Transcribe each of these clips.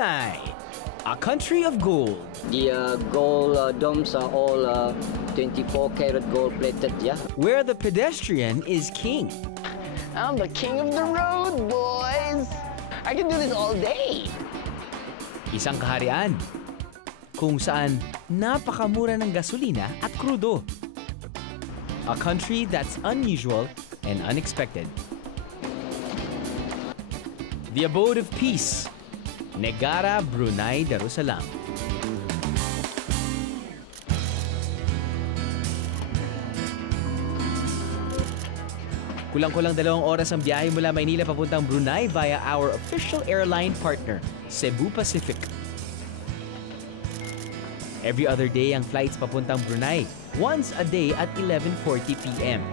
Brunei, a country of gold. The gold domes are all 24-karat gold plated, yeah. Where the pedestrian is king. I'm the king of the road, boys! I can do this all day! Isang kaharian kung saan napakamura ng gasolina at krudo. A country that's unusual and unexpected. The abode of peace, Negara Brunei Darussalam. Kulang-kulang 2 oras ang biyahe mula Maynila papuntang Brunei via our official airline partner, Cebu Pacific. Every other day ang flights papuntang Brunei, once a day at 11:40 p.m.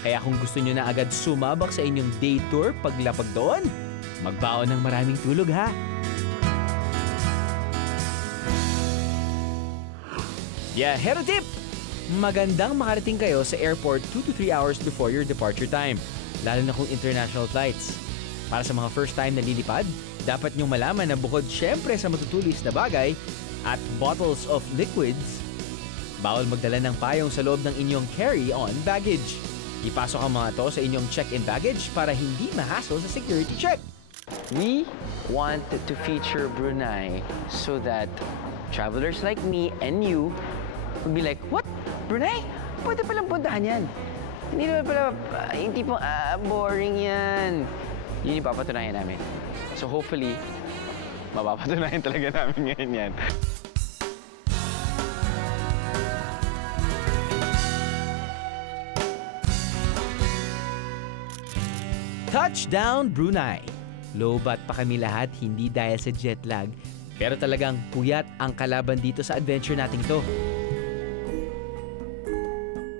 Kaya kung gusto nyo na agad sumabak sa inyong day tour paglapag doon, magbaon ng maraming tulog ha! Yeah, head tip! Magandang makarating kayo sa airport 2 to 3 hours before your departure time, lalo na kung international flights. Para sa mga first time na lilipad, dapat nyong malaman na bukod syempre sa matutulis na bagay at bottles of liquids, bawal magdala ng payong sa loob ng inyong carry-on baggage. Ipasok ang mga to sa inyong check-in baggage para hindi mahassle sa security check. We want to feature Brunei so that travelers like me and you would be like, what? Brunei? Pwede palang puntahan yan. Hindi naman pala, yung tipong, boring yan. Yun yung papatunayan namin. So hopefully, mapapatunayan talaga namin ngayon yan. Touchdown Brunei! Lobat pa kami lahat hindi dahil sa jet lag, pero talagang puyat ang kalaban dito sa adventure nating to.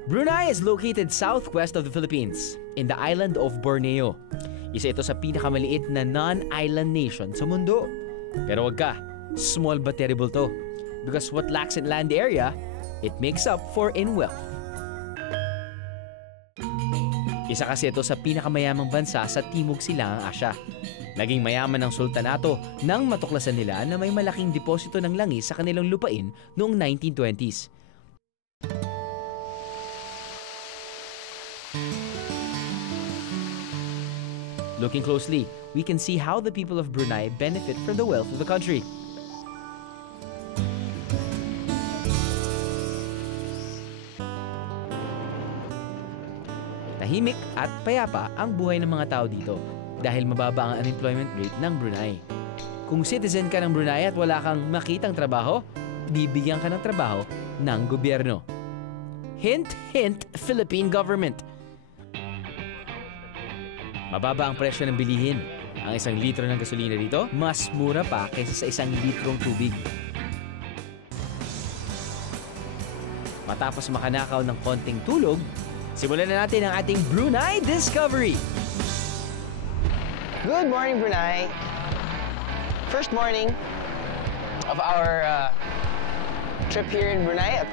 Brunei is located southwest of the Philippines, in the island of Borneo. Isa ito sa pinakamaliit na non-island nation sa mundo. Pero wag ka, small but terrible to. Because what lacks in land area, it makes up for in wealth. Isa kasi ito sa pinakamayamang bansa sa Timog Silangang Asya. Naging mayaman ng sultanato nang matuklasan nila na may malaking deposito ng langis sa kanilang lupain noong 1920s. Looking closely, we can see how the people of Brunei benefit from the wealth of the country. Tahimik at payapa ang buhay ng mga tao dito dahil mababa ang unemployment rate ng Brunei. Kung citizen ka ng Brunei at wala kang makitang trabaho, bibigyan ka ng trabaho ng gobyerno. Hint, hint, Philippine government. Mababa ang presyo ng bilihin. Ang 1 litro ng gasolina dito, mas mura pa kaysa sa 1 litrong tubig. Matapos makanakaw ng konting tulog, simulan na natin ang ating Brunei Discovery! Good morning, Brunei. First morning of our trip here in Brunei. At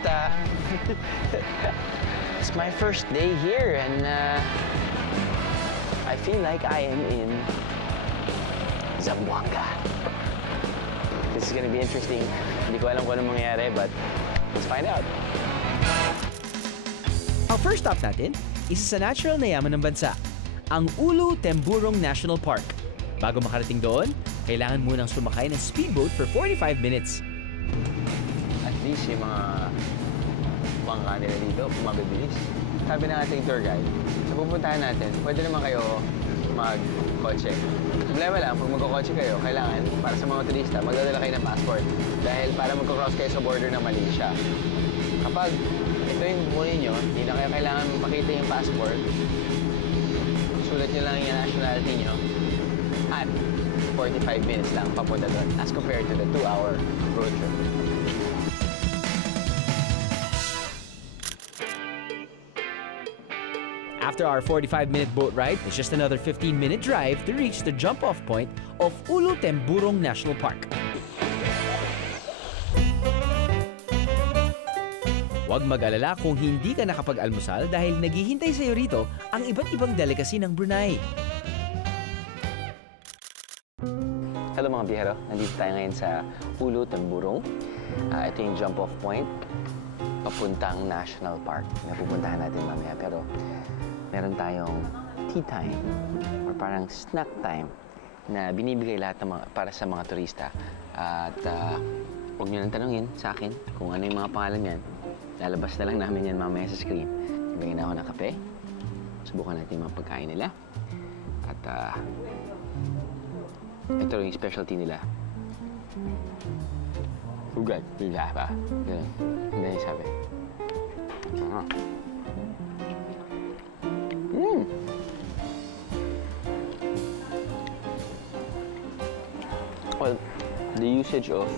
it's my first day here, and I feel like I am in Zamboanga. This is gonna be interesting. Hindi ko alam kung anong mangyayari, but let's find out. Ang first stop natin, isa sa natural na yaman ng bansa, ang Ulu Temburong National Park. Bago makarating doon, kailangan munang sumakay ng speedboat for 45 minutes. At least yung mga bangka nila dito, mabibilis. Sabi ng ating tour guide, sa pupuntahan natin, pwede naman kayo mag-kotse. Problema lang, pag mag-kotse kayo, kailangan, para sa mga turista, magdadala kayo ng passport. Dahil para mag-cross kayo sa border ng Malaysia. Kapag ito yung kunin nyo, hindi na kayo kailangan makita yung passport. Sulat nyo lang yung nationality nyo. At 45 minutes lang papunta doon as compared to the 2-hour road trip. After our 45-minute boat ride, it's just another 15-minute drive to reach the jump-off point of Ulu Temburong National Park. Huwag mag-alala kung hindi ka nakapag-almusal dahil naghihintay sa iyo rito ang iba't ibang delicacy ng Brunei. mga biyahero, nandito tayo ngayon sa Ulo Tamburong. Ito yung jump-off point papuntang National Park na pupuntahan natin mamaya. Pero meron tayong tea time or parang snack time na binibigay lahat ng para sa mga turista. At huwag nyo nang tanungin sa akin kung ano yung mga pangalan yan. Lalabas na lang namin yan mamaya sa screen. Ibigay na ako ng kape. Subukan natin yung mga pagkain nila. At ito rin yung specialty nila. Ugat, bila pa. Ganun. Hindi yung sabi. Well, the usage of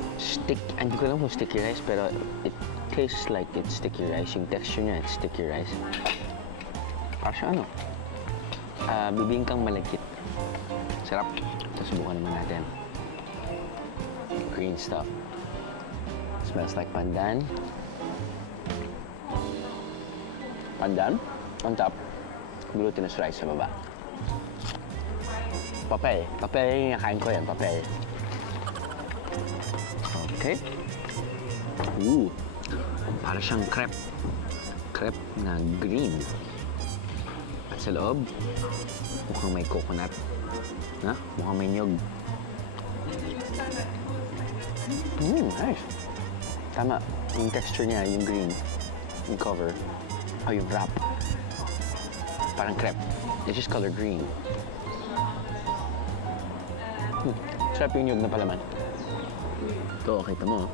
hindi ko alam kung sticky rice, pero it tastes like it's sticky rice. Yung texture niya, it's sticky rice. Parang siya bibingkang malagkit. Sarap. Ito, subukan naman natin. Green stuff. Smells like pandan. Pandan on top. Glutinous rice sa baba. Papel. Papel yung nakain ko yan. Papel. Okay. Para siyang crepe. Crepe na green. At sa loob, mukhang may coconut. Mukhang may nyog. Nice. Tama. Yung texture niya, yung green. Yung cover. Yung wrap. Parang crepe. It's just color green. Sarap yung nyog na palaman. Ito, kita mo.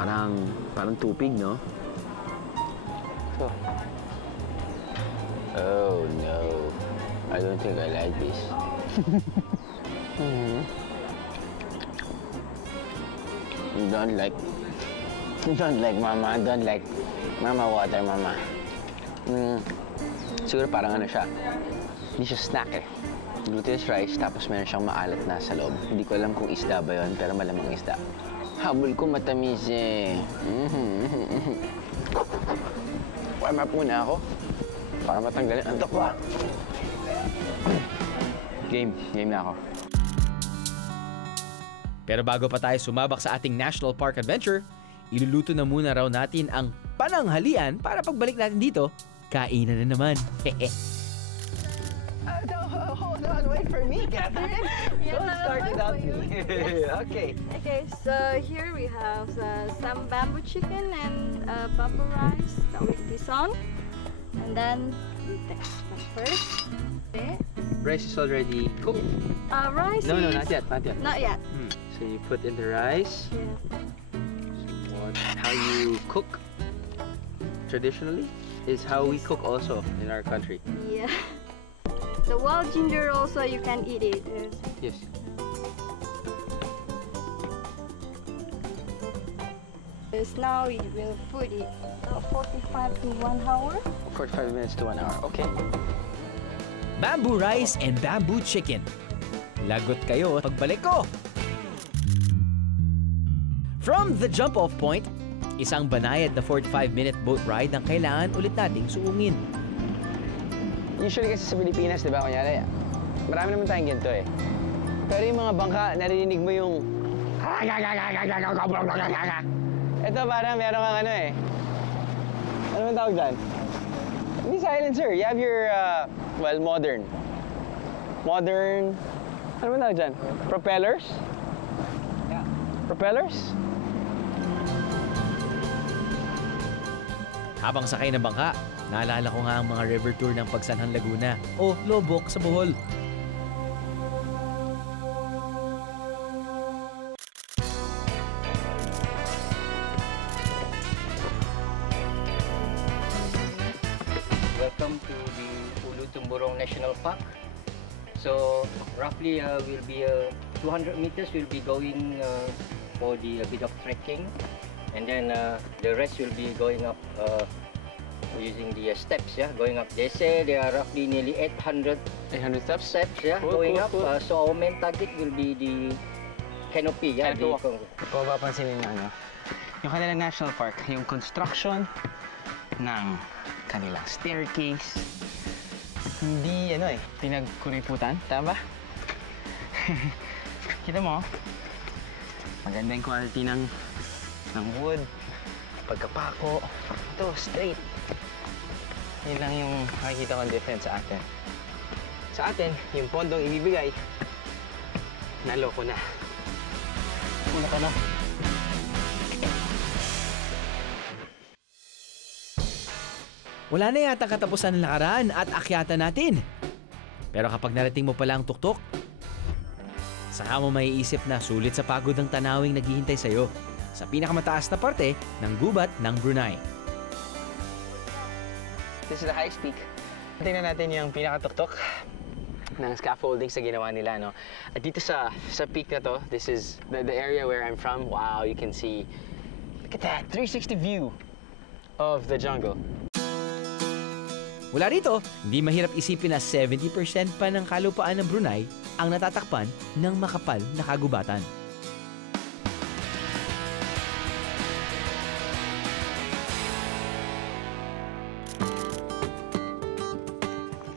Parang tupig, no? So. Oh, no. I don't think I like this. Don't like mama. Don't like mama water, mama. Siguro parang ano siya. Hindi siya snack eh. Glutinous rice, tapos meron siyang maalat na sa loob. Hindi ko alam kung isda ba yun, pero malamang isda. Habol ko matamis eh. Warm up muna ako. Para matanggalin ang takwa. Game na ako. Pero bago pa tayo sumabak sa ating National Park Adventure, iluluto na muna raw natin ang pananghalian para pagbalik natin dito, kainan na naman. Hold on, wait for me, Catherine. Don't start without me. Okay. Okay, so here we have some bamboo chicken and bamboo rice that will be song. And then we take that first. Okay. Rice is already cooked? Rice No, is... not yet. Not yet. So you put in the rice. Yeah. How you cook traditionally is how we cook also in our country. Yeah. The wild ginger also you can eat it. Yes. Yes, now we will put it 45 to 1 hour. 45 minutes to 1 hour. Okay. Bamboo rice and bamboo chicken. Lagot kayo pagbalik ko! From the jump-off point, isang banayad na 45-minute boat ride ang kailangan ulit nating suungin. Usually kasi sa Pilipinas, di ba, kunyari, marami naman tayong ganito eh. Pero yung mga bangka, narinig mo yung... Ito parang meron kang ano eh. Ano man tawag dyan? Hindi silencer. You have your, modern. Ano man tawag dyan? Propellers? Yeah. Propellers? Habang sakay ng bangka, naalala ko nga ang mga river tour ng Pagsanhan Laguna o Lobok sa Bohol. Welcome to the Ulo Tamburong National Park. So roughly will be 200 meters. We'll be going for the bit of trekking, and then the rest will be going up using the steps. Yeah, going up. They say there are roughly nearly 800 steps? steps. Yeah, Cool, going cool, up. cool. So our main target will be the canopy. Yeah, Canopy walk. Kung mapapansinin nyo, ano, yung kanilang national park, yung construction ng kanilang staircase, hindi, pinagkuriputan, tama ba? Kita mo, maganda yung quality ng wood, pagkapako. Ito, straight. Yun lang yung makikita kong difference sa atin. Sa atin, yung pondong ibibigay, naloko na. Una ka na. Wala na yata katapusan ng lakaran at akyatan natin. Pero kapag narating mo pala ang tuktok, saka mo maiisip na sulit sa pagod ng tanawing naghihintay sa'yo sa pinakamataas na parte ng gubat ng Brunei. This is the highest peak. Tingnan natin yung pinakatuktok ng scaffolding sa ginawa nila, no? At dito sa peak na to, this is the area where I'm from. Wow, you can see, look at that, 360 view of the jungle. Mula rito, hindi mahirap isipin na 70% pa ng kalupaan ng Brunei ang natatakpan ng makapal na kagubatan.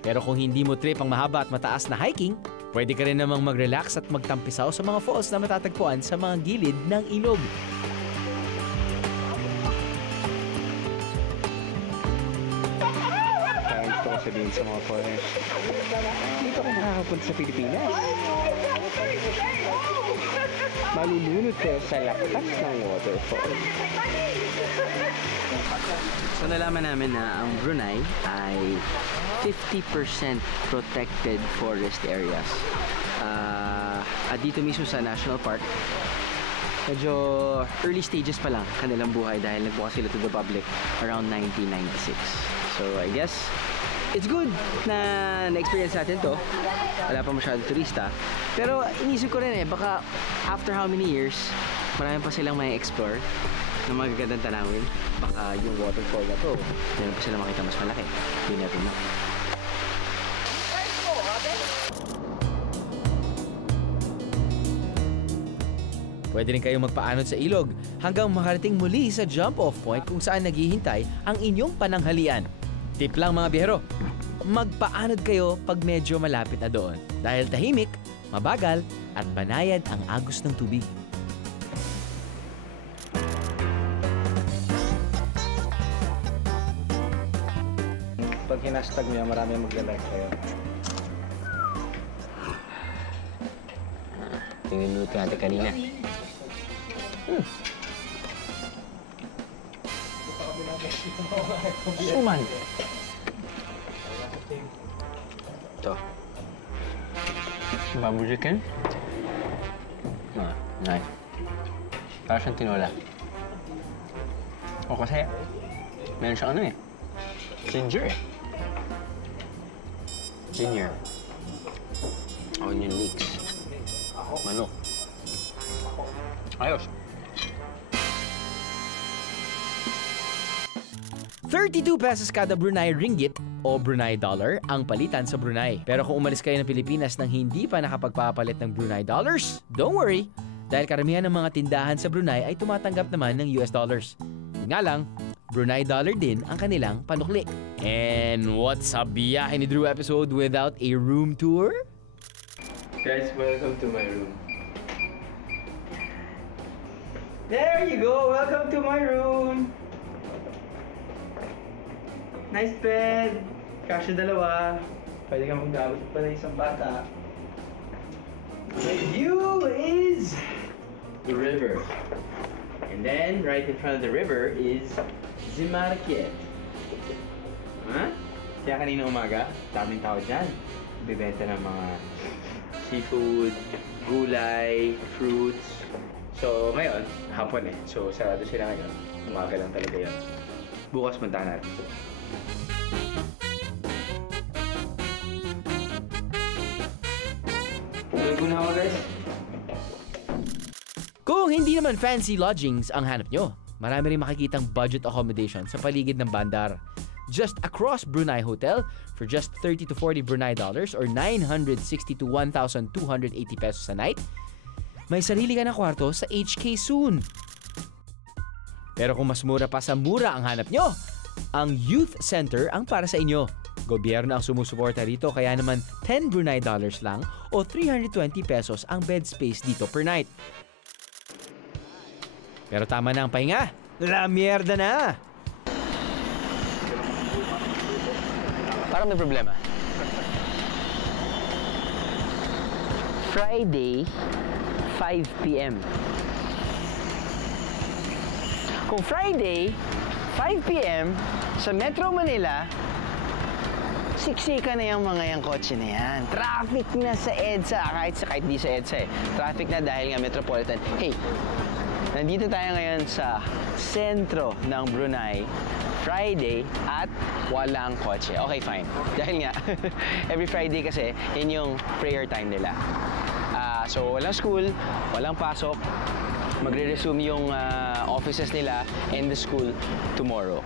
Pero kung hindi mo trip ang mahaba at mataas na hiking, pwede ka rin namang mag-relax at magtampisaw sa mga falls na matatagpuan sa mga gilid ng ilog. Sabihin sa mga foreigners, dito ka nakakapunta sa Pilipinas. Malulunod kayo sa lakas ng waterfall. So nalaman namin na ang Brunei ay 50% protected forest areas. At dito mismo sa National Park, medyo early stages pa lang kanilang buhay dahil nagbukas sila to the public around 1996. So I guess it's good na na-experience natin to. Wala pa masyadong turista. Pero inisip ko rin baka after how many years, marami pa silang may explore ng magagandang tanawin. Baka yung waterfall na to, meron pa silang makita mas malaki. Hindi natin na. Pwede rin kayong magpaanod sa ilog hanggang makarating muli sa jump-off point kung saan naghihintay ang inyong pananghalian. Tip lang mga biyahero, magpaanod kayo pag medyo malapit na doon dahil tahimik, mabagal at banayad ang agos ng tubig. Pag hinashtag mo yan, marami magla-like sa'yo. Tinuluto natin kanina. Suman! Ito. Bamboo chicken. Nice. Para siyang tinola. O kasi, meron siyang ginger Ginger. Onion leeks. Manok. Ayos. 32 pesos kada Brunei ringgit o Brunei dollar ang palitan sa Brunei. Pero kung umalis kayo ng Pilipinas nang hindi pa nakapagpapalit ng Brunei dollars, don't worry, dahil karamihan ng mga tindahan sa Brunei ay tumatanggap naman ng US dollars. Nga lang, Brunei dollar din ang kanilang panukli. And what's a biyahe ni Drew episode without a room tour? Guys, welcome to my room. There you go! Welcome to my room! Nice bed! Kasya dalawa. Pwede kang magdabot pa na isang bata. The view is the river. And then, right in front of the river is Zimarket. Huh? Kaya kanina umaga, daming tao dyan. Bibenta ng mga seafood, gulay, fruits. So, ngayon, hapon So, sarado sila ngayon. Umaga lang talaga yan. Bukas puntahan natin. Guna ako, guys. Kung hindi naman fancy lodgings ang hanap nyo, marami rin makikitang budget accommodation sa paligid ng bandar. Just across Brunei Hotel for just 30 to 40 Brunei dollars or 960 to 1,280 pesos a night, may sarili ka na kwarto sa HK soon. Pero kung mas mura pa sa mura ang hanap nyo, Ang Youth Center ang para sa inyo. Gobyerno ang sumusuporta rito kaya naman 10 Brunei dollars lang o 320 pesos ang bed space dito per night. Pero tama na ang pahinga. La mierda na! Parang may problema. Friday, 5 p.m. Kung Friday, 5 p.m. sa Metro Manila, siksika na yung mga yung kotse na yan. Traffic na sa EDSA. Kahit di sa EDSA eh. Traffic na dahil nga Metropolitan. Hey, nandito tayo ngayon sa sentro ng Brunei. Friday at walang kotse. Okay, fine. Dahil nga, every Friday kasi, yun yung prayer time nila. So, walang school, walang pasok. Magre-resume yung offices nila and the school tomorrow.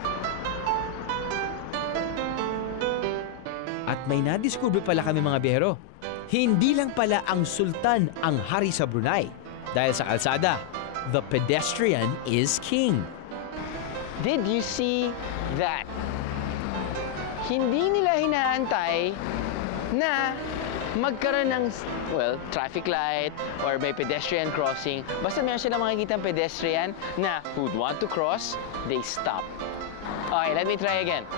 At may nadiskubre pala kami mga biyahero. Hindi lang pala ang sultan ang hari sa Brunei. Dahil sa kalsada, the pedestrian is king. Did you see that? Hindi nila hinaantay na magkaroon ng, well, traffic light or may pedestrian crossing. Basta meron silang makikita pedestrian na who would want to cross, they stop. Okay, let me try again.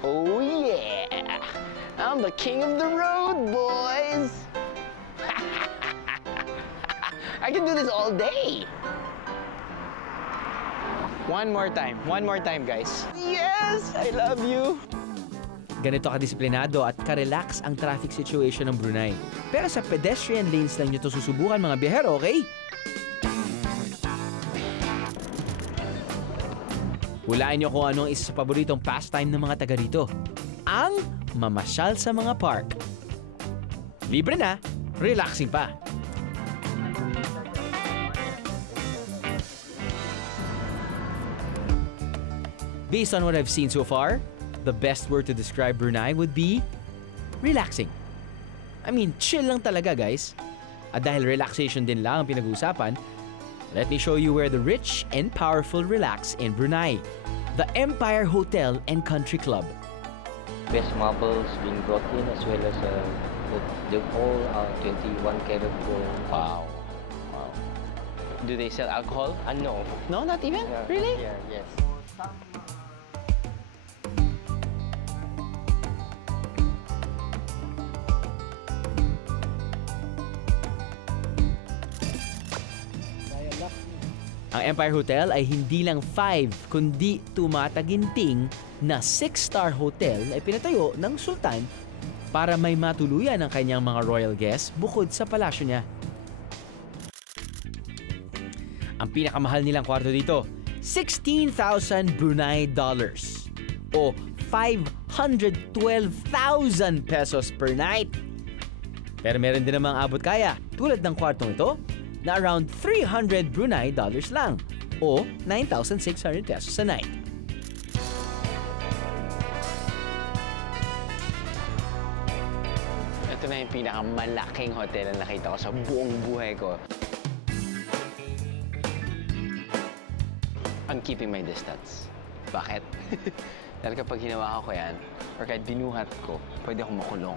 Oh yeah! I'm the king of the road, boys! I can do this all day. One more time, guys. Yes, I love you. Ganito kadisiplinado at ka-relax ang traffic situation ng Brunei. Pero sa pedestrian lanes lang nyo ito susubukan mga biyahero, okay? Hulaan nyo kung anong isa sa paboritong pastime ng mga taga rito. Ang mamasyal sa mga park. Libre na, relaxing pa. Based on what I've seen so far, the best word to describe Brunei would be relaxing. I mean, chill lang talaga, guys. At dahil relaxation din lang ang pinag-uusapan, let me show you where the rich and powerful relax in Brunei. The Empire Hotel and Country Club. Best marbles being brought in as well as the whole 21 karat gold. Wow. Do they sell alcohol? No. No, not even? Really? Yeah, yes. Ang Empire Hotel ay hindi lang 5 kundi tumataginting na 6-star hotel na ipinatayo ng sultan para may matuluyan ang kanyang mga royal guests bukod sa palasyo niya. Ang pinakamahal nilang kwarto dito, 16,000 Brunei dollars o 512,000 pesos per night. Pero meron din namang abot kaya tulad ng kwartong ito na around 300 Brunei dollars lang o 9,600 pesos a night. Ito na yung pinakamalaking hotel na nakita ko sa buong buhay ko. I'm keeping my distance. Bakit? Dahil kapag hinawakan ko yan, or kahit binuhat ko, pwede akong makulong.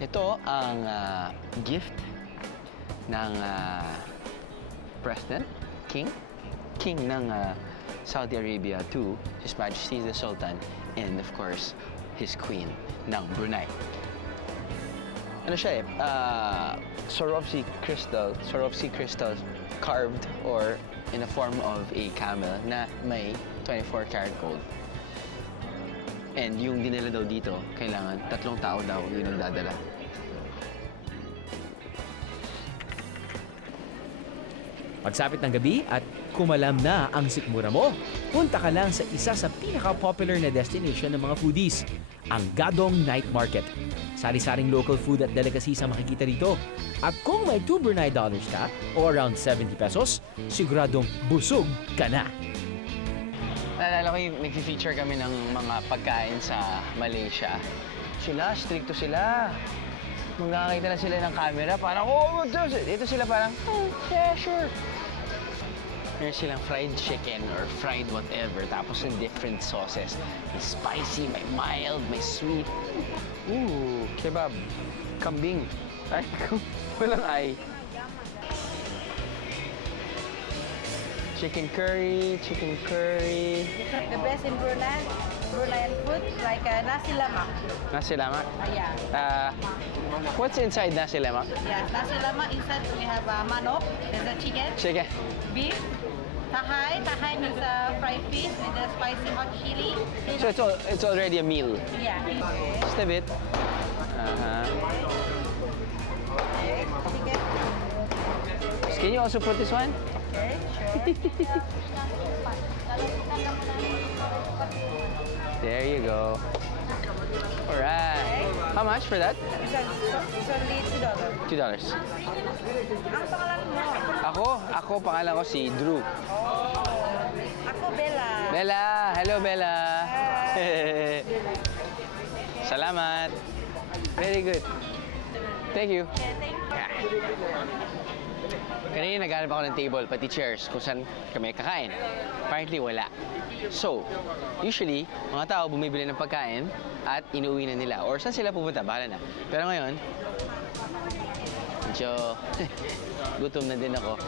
Ito ang gift ng President, King ng Saudi Arabia to His Majesty the Sultan and of course, his Queen ng Brunei. Ano siya Swarovski crystal carved or in a form of a camel na may 24 karat gold. And yung dinala daw dito, kailangan 3 tao daw yun ang dadala. Pagsapit ng gabi at kumalam na ang sikmura mo, punta ka lang sa isa sa pinaka-popular na destination ng mga foodies, ang Gadong Night Market. Sari-saring local food at delicacies ang makikita rito. At kung may 2 Brunei dollars ka o around 70 pesos, siguradong busog ka na. Naalala ko yung nag-feature kami ng mga pagkain sa Malaysia. Stricto sila. Magkakita na sila ng camera, parang, oh, dito sila parang, yeah, sure. Meron silang fried chicken or fried whatever. Tapos in different sauces. May spicy, may mild, may sweet. Ooh, kebab. Kambing. Ay, walang ay. Chicken curry, chicken curry. The best in Brunei, Bruneian food, like nasi lemak. Nasi lemak. Yeah, What's inside nasi lemak? yeah. Nasi lemak inside we have manok, there's a chicken, Chicken. beef, tahai. Tahai means fried fish with the spicy hot chili. So it's already a meal. Yeah. Just a bit. Chicken. Can you also put this one? Okay, sure. There you go. Alright. How much for that? It's only $2. $2. Ang pangalan mo? Ako pangalan ko si Drew. Ako Bella. Bella! Hello, Bella! Salamat! Very good. Thank you. Kanina naghanap ako ng table, pati chairs, kung saan kami kakain. Apparently, wala. So, usually, mga tao bumibili ng pagkain at inuwi na nila. Or saan sila pupunta, bahala na. Pero ngayon, medyo gutom na din ako.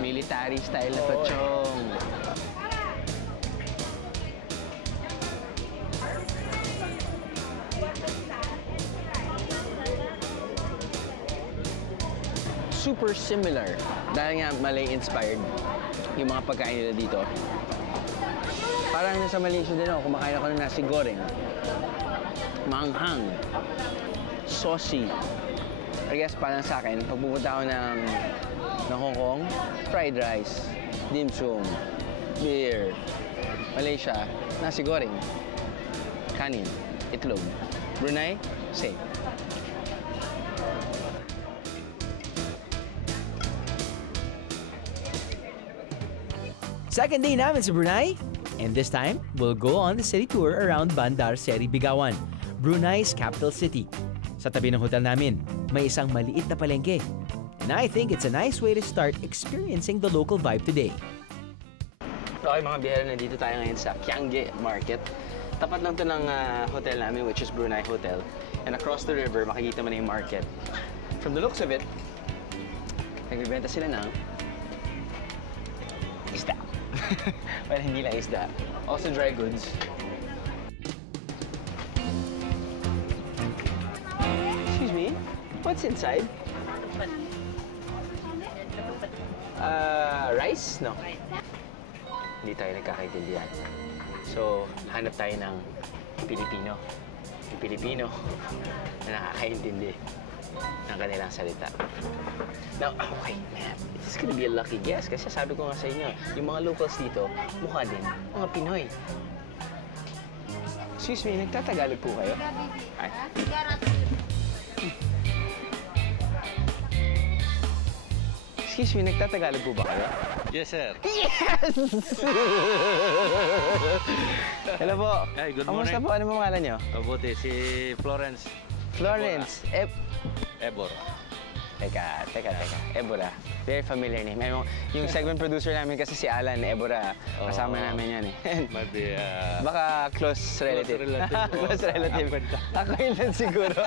Military style na pachong. Super similar. Dahil nga Malay-inspired yung mga pagkain nila dito. Parang nasa Malaysia din ako, kumakain ako ng nasi goreng. Manghang. Saucy. I guess parang sa akin, pag pupunta ako ng Hong Kong, fried rice, dim sum, beer. Malaysia, nasi goreng, kanin, itlog. Brunei, same. Second day namin sa Brunei, and this time, we'll go on the city tour around Bandar Seri Begawan, Brunei's capital city. Sa tabi ng hotel namin, may isang maliit na palengke. And I think it's a nice way to start experiencing the local vibe today. Okay mga biyahero, nandito tayo ngayon sa Kiangge Market. Tapat lang to ng hotel namin, which is Brunei Hotel. And across the river, makikita mo na yung market. From the looks of it, nagbibenta sila ng isda. Well, hindi lang isda. Also dry goods. Excuse me, what's inside? Rice? No. Hindi tayo nagkakaintindihan. So, hanap tayo ng Pilipino. Yung Pilipino na nakakaintindi ng kanilang salita. Now, okay, man, this is gonna be a lucky guess kasi sabi ko nga sa inyo, yung mga locals dito, mukha din mga Pinoy. Excuse me, nagtatagalog po kayo? Ay. Excuse me, nagtatagalog po ba kayo? Yes, sir. Yes! Hello po. Hi, good Kamusta morning. po? Ano mo pangalan nyo? Mabuti, si Florence Florence. Ebor. Teka. Ebora. Very familiar name. Yung segment producer namin kasi si Alan Ebora. Kasama namin yan eh. Might be, Baka close relative. Close relative. Acquaintance siguro.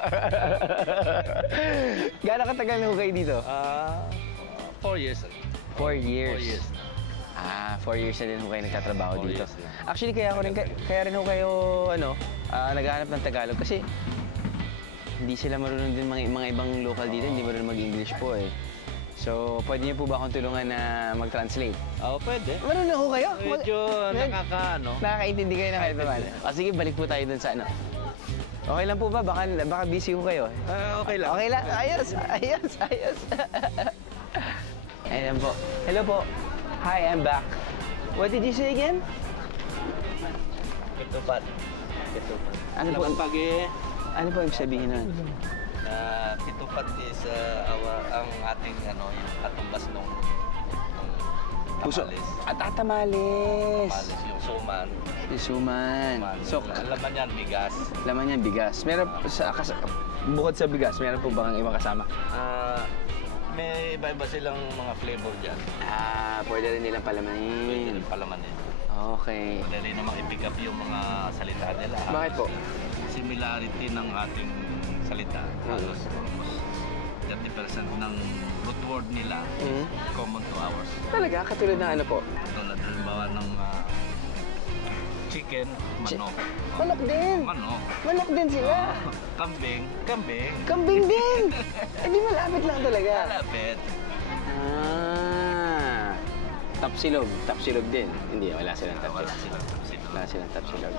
Gaano katagal na ho kayo dito? 4 years, sir. 4 years. 4 years. 4 years na din ho kayo nagtatrabaho 4 dito. years na. Actually, kaya rin ho kayo, naghahanap ng Tagalog kasi hindi sila marunong din mga ibang local dito, hindi marunong mag-English po eh. So, pwede niyo po ba akong tulungan na mag-translate? Pwede. Marunong ho kayo? Medyo Nakakaintindi kayo na kahit pa man. Sige, balik po tayo dun sa ano. Okay lang po ba? Baka busy ho kayo. Okay lang. Okay lang? Ayos. Ayan po. Hello po. Hi, I'm back. What did you say again? Ketupat. Ano po? Pagi. Ano po ibig sabihin nun? Ketupat is ang ating yung katumbas nung Puso. tamales. Tamales. Tamales, yung suman. Yung suman. So, Ang laman yan, bigas. laman niyan bigas. Meron bukod sa bigas, meron po bang ibang kasama? may iba-iba silang mga flavor dyan. Pwede rin nilang Pwede palamanin. rin palamanin. Okay. Pwede rin namang i-pick up yung mga salita nila. Bakit po? Similarity ng ating salita. Halos almost 30% ng root word nila common to ours. Talaga? Katulad ng ano po? Tulad halimbawa ng chicken, manok. Manok din! Manok. Manok din sila! Kambing, kambing. Kambing din! Di malapit lang talaga. Malapit. Tapsilog. Tapsilog din. Hindi, wala silang Wala tapsilog. silang tapsilog. Wala silang tapsilog.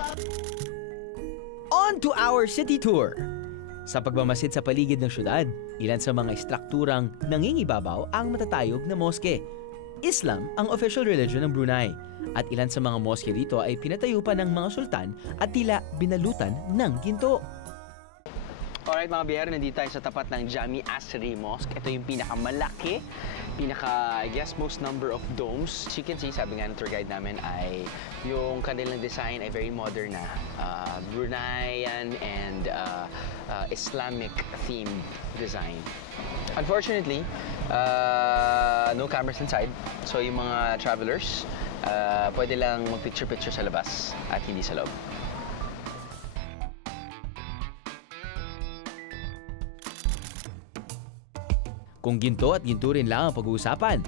On to our city tour! Sa pagmamasid sa paligid ng syudad, ilan sa mga istrukturang nangingibabaw ang matatayog na moske. Islam ang official religion ng Brunei at ilan sa mga moske dito ay pinatayo pa ng mga sultan at tila binalutan ng ginto. Alright mga biyero, nandito tayo sa tapat ng Jami Asri Mosque. Ito yung pinakamalaki, I guess, most number of domes. As you can see, sabi nga ng tour guide namin ay yung kanilang design ay very modern na. Bruneian and Islamic themed design. Unfortunately, no cameras inside. So yung mga travelers, pwede lang mag-picture-picture sa labas at hindi sa loob. Kung ginto at ginto rin lang ang pag-uusapan,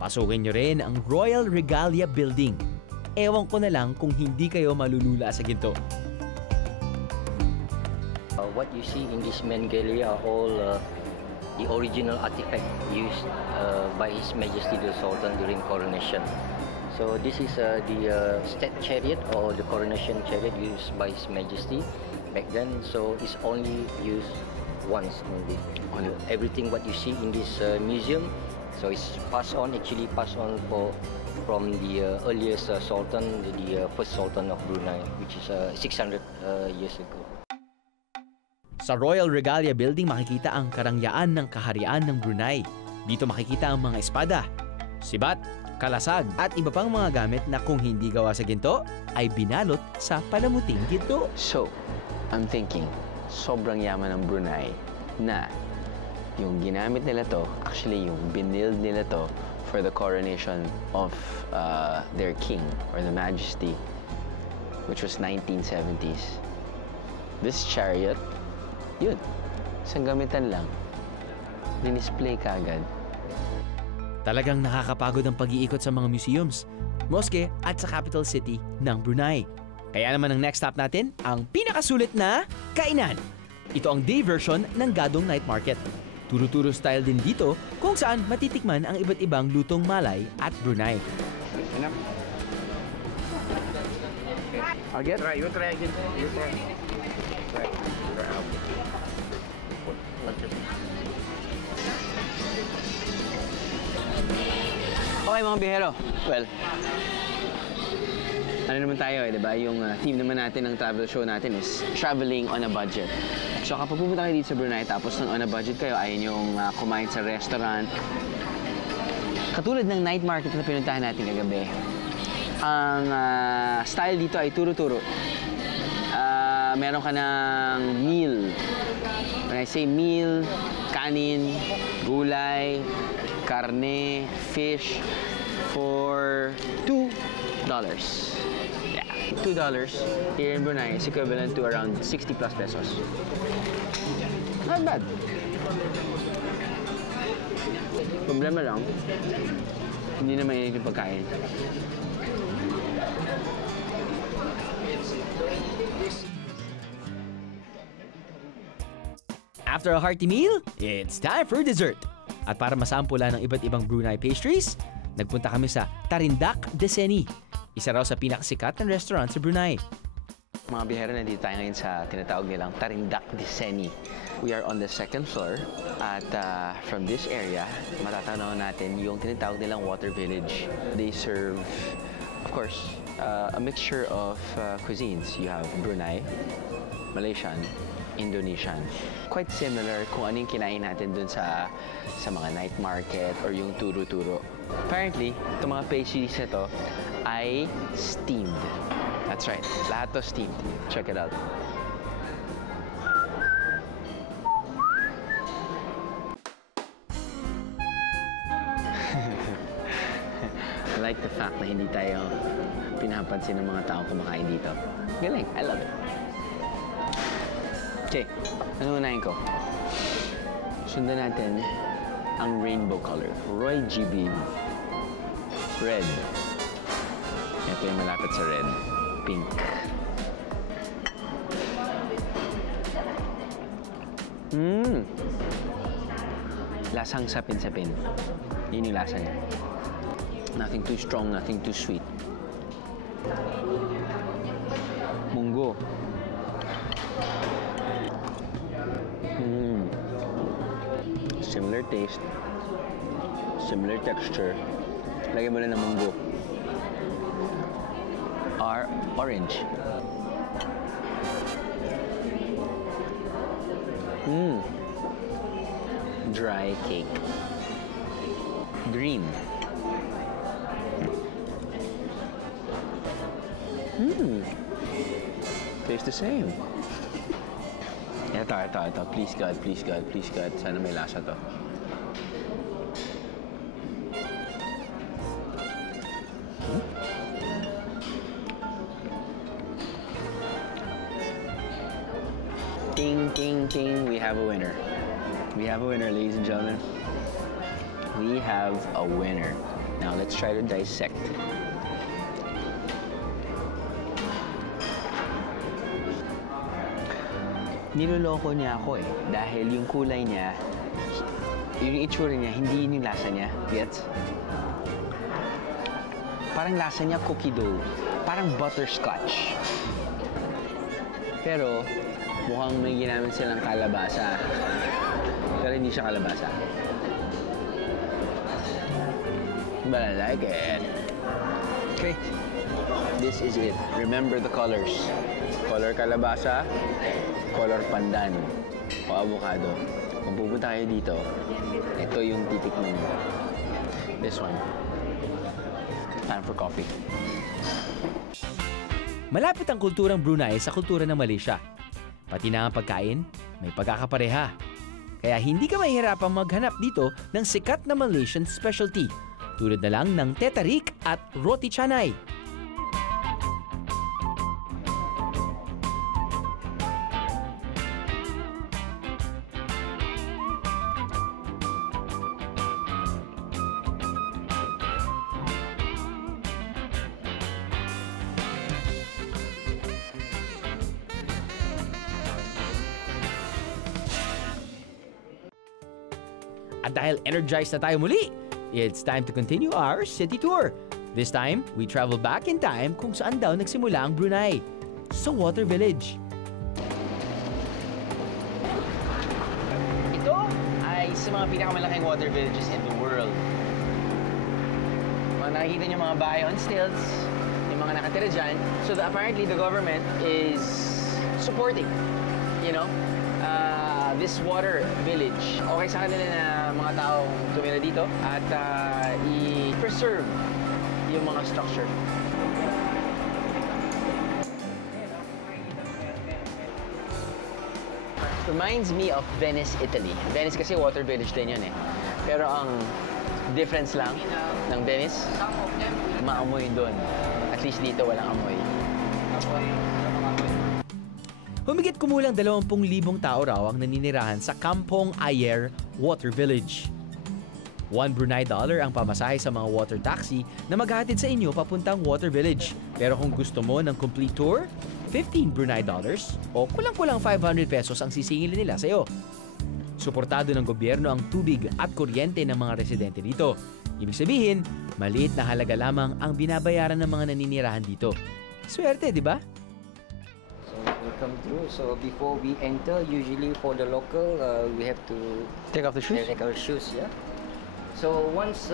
pasukin nyo rin ang Royal Regalia Building. Ewan ko na lang kung hindi kayo malulula sa ginto. What you see in this main gallery are all the original artifact used by His Majesty the Sultan during coronation. So this is the state chariot or the coronation chariot used by His Majesty back then. So it's only used once only. Everything what you see in this museum, so it's passed on from the earliest sultan, the first sultan of Brunei, which is 600 years ago. Sa Royal Regalia Building makikita ang karangyaan ng kaharian ng Brunei. Dito makikita ang mga espada, sibat, kalasag at iba pang mga gamit na kung hindi gawa sa ginto ay binalot sa palamuting ginto. So, I'm thinking, sobrang yaman ng Brunei na yung ginamit nila to, actually yung binild nila to for the coronation of their king or the majesty, which was 1970s. This chariot, yun, isang gamitan lang, dinisplay kaagad. Talagang nakakapagod ang pag-iikot sa mga museums, moske at sa capital city ng Brunei. Kaya naman ang next stop natin, ang pinakasulit na kainan. Ito ang day version ng Gadong Night Market. Turo-turo style din dito kung saan matitikman ang iba't ibang lutong Malay at Brunei. I'll get Try, you try again. You try. Try. Okay mga bihero, well, ano naman tayo di ba? Yung theme naman natin ng travel show natin is traveling on a budget. So kapag pupunta kayo dito sa Brunei tapos ng on a budget kayo, ayun yung kumain sa restaurant. Katulad ng night market na pinuntahan natin kagabi, ang style dito ay turo-turo. Meron ka ng meal. When I say meal, kanin, gulay, karne, fish for $2. Yeah, $2 here in Brunei is equivalent to around 60 plus pesos. Not bad. Problema lang, hindi na mainit yung pagkain. After a hearty meal, it's time for dessert. At para masampulan ng iba't ibang Brunei pastries, nagpunta kami sa Tarindak Deseni, isa raw sa pinakasikat na restaurant sa Brunei. Mga bihero, nandito tayo ngayon sa tinatawag nilang Tarindak Deseni. We are on the second floor at from this area, matatanaw natin yung tinatawag nilang Water Village. They serve, of course, a mixture of cuisines. You have Brunei, Malaysian, Indonesian. Quite similar kung ano yung kinain natin dun sa mga night market or yung turo-turo. Apparently, itong mga pastries na to ay steamed. That's right, lahat to steamed. Check it out. like the fact na hindi tayo pinapansin ng mga taong kumakain dito. Galing, I love it. Okay, ano unahin ko? Sundan natin ang rainbow color. Roy G. Biv. Red. Ito yung malapit sa red. Pink. Lasang sapin-sapin. Yun yung lasa niya. Nothing too strong, nothing too sweet. Munggo. Similar taste. Similar texture. Lagyan mo lang ng munggo. Orange. Dry cake. Green. Tastes the same. Ito. Please God. Sana may lasa to. Ting. We have a winner. We have a winner, ladies and gentlemen. We have a winner. Now let's try to dissect. Niloloko niya ako eh. Dahil yung kulay niya, yung itsura niya, hindi yun yung lasa niya. Gets? Parang lasa niya cookie dough. Parang butterscotch. Pero, mukhang may ginamit silang kalabasa. Pero hindi siya kalabasa. But I like it. Okay. This is it. Remember the colors. Color kalabasa, color pandan, o avocado. Kung pupunta kayo dito, ito yung titikman nyo. This one. Time for coffee. Malapit ang kulturang Brunei sa kultura ng Malaysia. Pati na ang pagkain, may pagkakapareha. Kaya hindi ka mahihirapang maghanap dito ng sikat na Malaysian specialty, tulad na lang ng teh tarik at roti canai. At dahil energized na tayo muli, it's time to continue our city tour. This time, we travel back in time kung saan daw nagsimula ang Brunei, sa Water Village. Ito ay sa mga pinakamalaking water villages in the world. Nakikita niyo mga bahay on stilts, yung mga nakatira dyan. So apparently the government is supporting, this water village. Okay sa kanila na mga taong tumira dito at i-preserve yung mga structure. Reminds me of Venice, Italy. Venice kasi water village din yun eh. Pero ang difference lang ng Venice, maamoy doon. At least dito walang amoy. Humigit kumulang 20,000 tao raw ang naninirahan sa Kampong Ayer Water Village. $1 Brunei ang pamasahe sa mga water taxi na maghahatid sa inyo papuntang Water Village. Pero kung gusto mo ng complete tour, $15 Brunei o kulang-kulang 500 pesos ang sisingilin nila sa iyo. Suportado ng gobyerno ang tubig at kuryente ng mga residente dito. Ibig sabihin, maliit na halaga lamang ang binabayaran ng mga naninirahan dito. Swerte, di ba? We'll come through. So before we enter, usually for the local, we have to Take off the shoes? take our shoes. Yeah. So once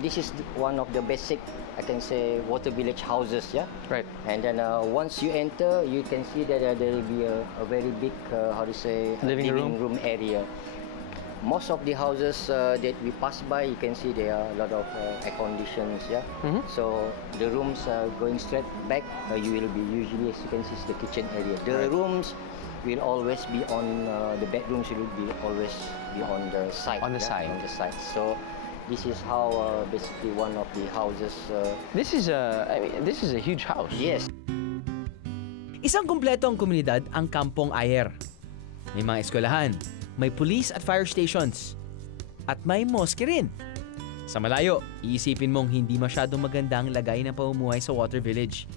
this is one of the basic, I can say, water village houses. Yeah. Right. And then once you enter, you can see that there will be a very big, Living room area. Most of the houses that we pass by, you can see there are a lot of air conditions. Yeah. So the rooms going straight back, you will be usually, as you can see, is the kitchen area. The rooms will always be on the bedrooms will be always be on the side. On the side. On the side. So This is how basically one of the houses. This is a huge house. Yes. Isang kumpleto ang komunidad ang Kampong Ayer. May mga eskwelahan, may police at fire stations, at may mosque rin. Sa malayo, iisipin mong hindi masyadong maganda ang lagay ng pamumuhay sa Water Village.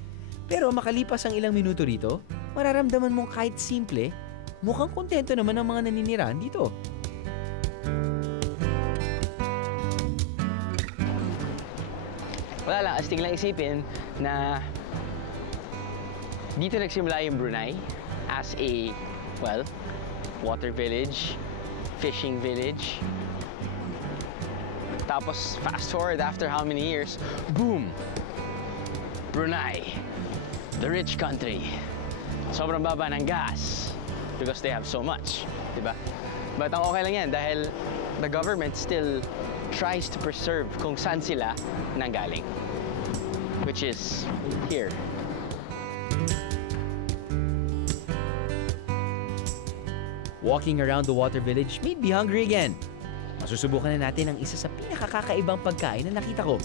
Pero makalipas ang ilang minuto rito, mararamdaman mong kahit simple, mukhang kontento naman ang mga naninirahan dito. Wala lang, astig lang isipin na dito nagsimula yung Brunei as a, well, water village, fishing village. Tapos, fast forward after how many years, boom! Brunei, the rich country. Sobrang baba ng gas because they have so much, diba? But ang okay lang yan dahil the government still tries to preserve kung saan sila nanggaling, which is here. Walking around the water village made me hungry again. Masusubukan na natin ang isa sa pinakakakaibang pagkain na nakita ko.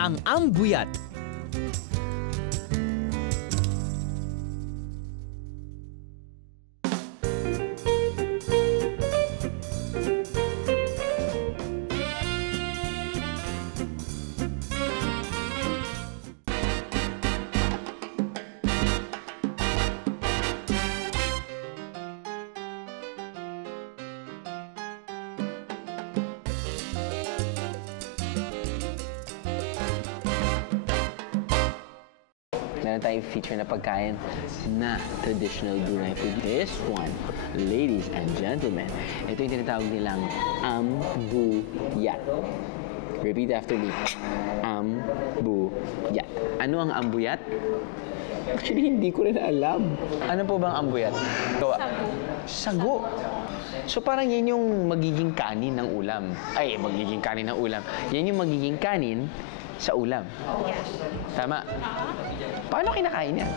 Ang ambuyat. Meron tayong feature na pagkain na traditional Brunei food. This one, ladies and gentlemen, ito yung tinatawag nilang ambuyat. Repeat after me. Ambuyat. Ano ang ambuyat? Actually, hindi ko rin alam. Ano po bang ambuyat? Sago. So parang yan yung magiging kanin ng ulam. Ay, magiging kanin ng ulam. Yan yung magiging kanin sa ulam. Tama? Paano kinakain yan?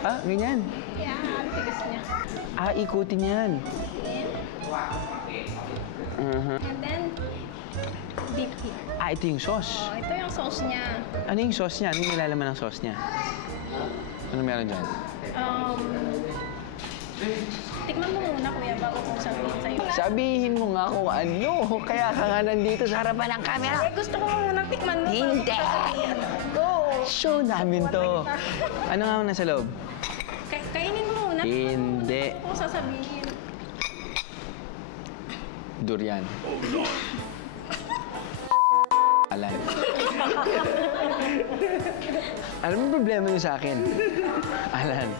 Ah, ganyan? Yeah, tigas niya. Ah, ikutin yan. And then, dip here. Ah, ito yung sauce. Oh, ito yung sauce niya. Ano yung sauce niya? Ano yung nilalaman ng sauce niya? Ano meron dyan? Tikman mo muna, kuya, bago kong sabihin sa'yo. Sabihin mo nga kung ano. Kaya ka nga nandito sa harapan ng camera. Eh, gusto ko munang tikman mo. Hindi! Go! Show namin to. Ano nga nasa loob? Kainin mo muna. Hindi. Kung sasabihin. Durian. Alan. Alam mo problema niyo sa akin? Alan.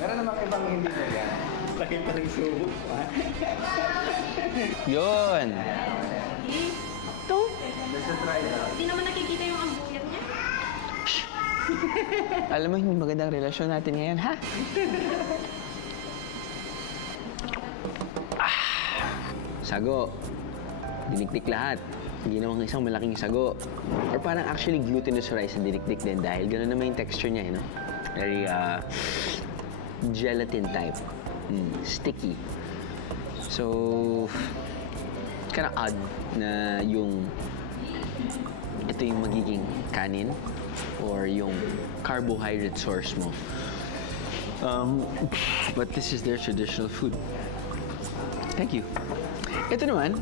Meron naman ibang hindi ko yan. Bakit pa nagsubok pa? Yun. Ito. Hindi naman nakikita yung ambuyat niya. Alam mo, hindi magandang relasyon natin ngayon, ha? Sago. Dinikdik lahat. Ginawang isang malaking sago. Or parang actually glutinous rice na dinikdik din dahil gano'n naman yung texture niya, no? Very gelatin type. Sticky. So, kind of odd na ito yung magiging kanin or yung carbohydrate source mo. But this is their traditional food. Thank you. Ito naman,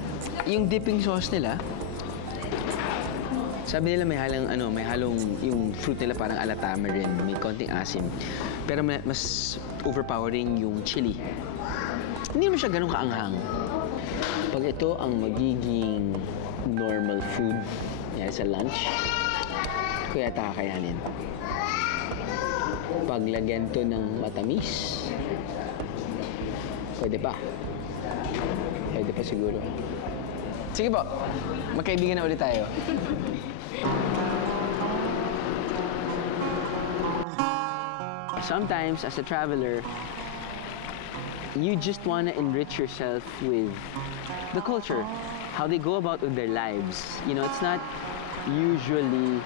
yung dipping sauce nila, sabi nila may halong yung fruit nila parang ala tamarind, may konting asim. Pero mas overpowering yung chili. Hindi naman siya ganun kaanghang. Pag ito ang magiging normal food, yan sa lunch, ko yata kakayanin. Paglagyan to ng matamis, pwede pa. Pwede pa siguro. Sige po, magkaibigan na ulit tayo. Sometimes, as a traveler, you just want to enrich yourself with the culture, how they go about with their lives. You know, it's not usually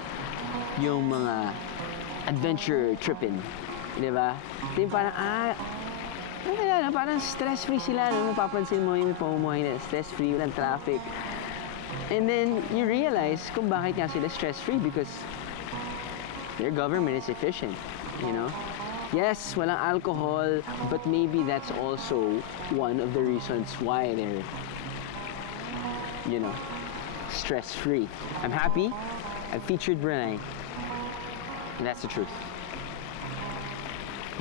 yung mga adventure tripping, di ba? Ito yung parang, Kaya parang stress-free sila. No? Mapapansin mo yung pamumuhay na stress-free, walang traffic. And then you realize kung bakit nga sila stress-free because their government is efficient, you know? Yes, walang alcohol, but maybe that's also one of the reasons why they're, you know, stress-free. I'm happy. I've featured Brunei, and that's the truth.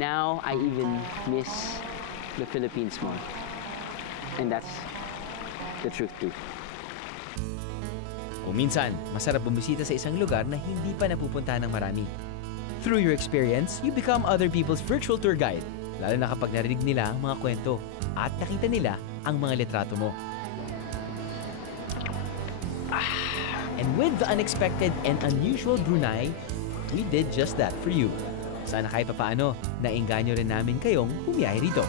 Now, I even miss the Philippines more. And that's the truth too. O minsan, masarap bumisita sa isang lugar na hindi pa napupuntahan ng marami. Through your experience, you become other people's virtual tour guide, lalo na kapag narinig nila ang mga kwento at nakita nila ang mga litrato mo. And with the unexpected and unusual Brunei, we did just that for you. Sana kahit papaano, naengganyo rin namin kayong bumiyahe rito.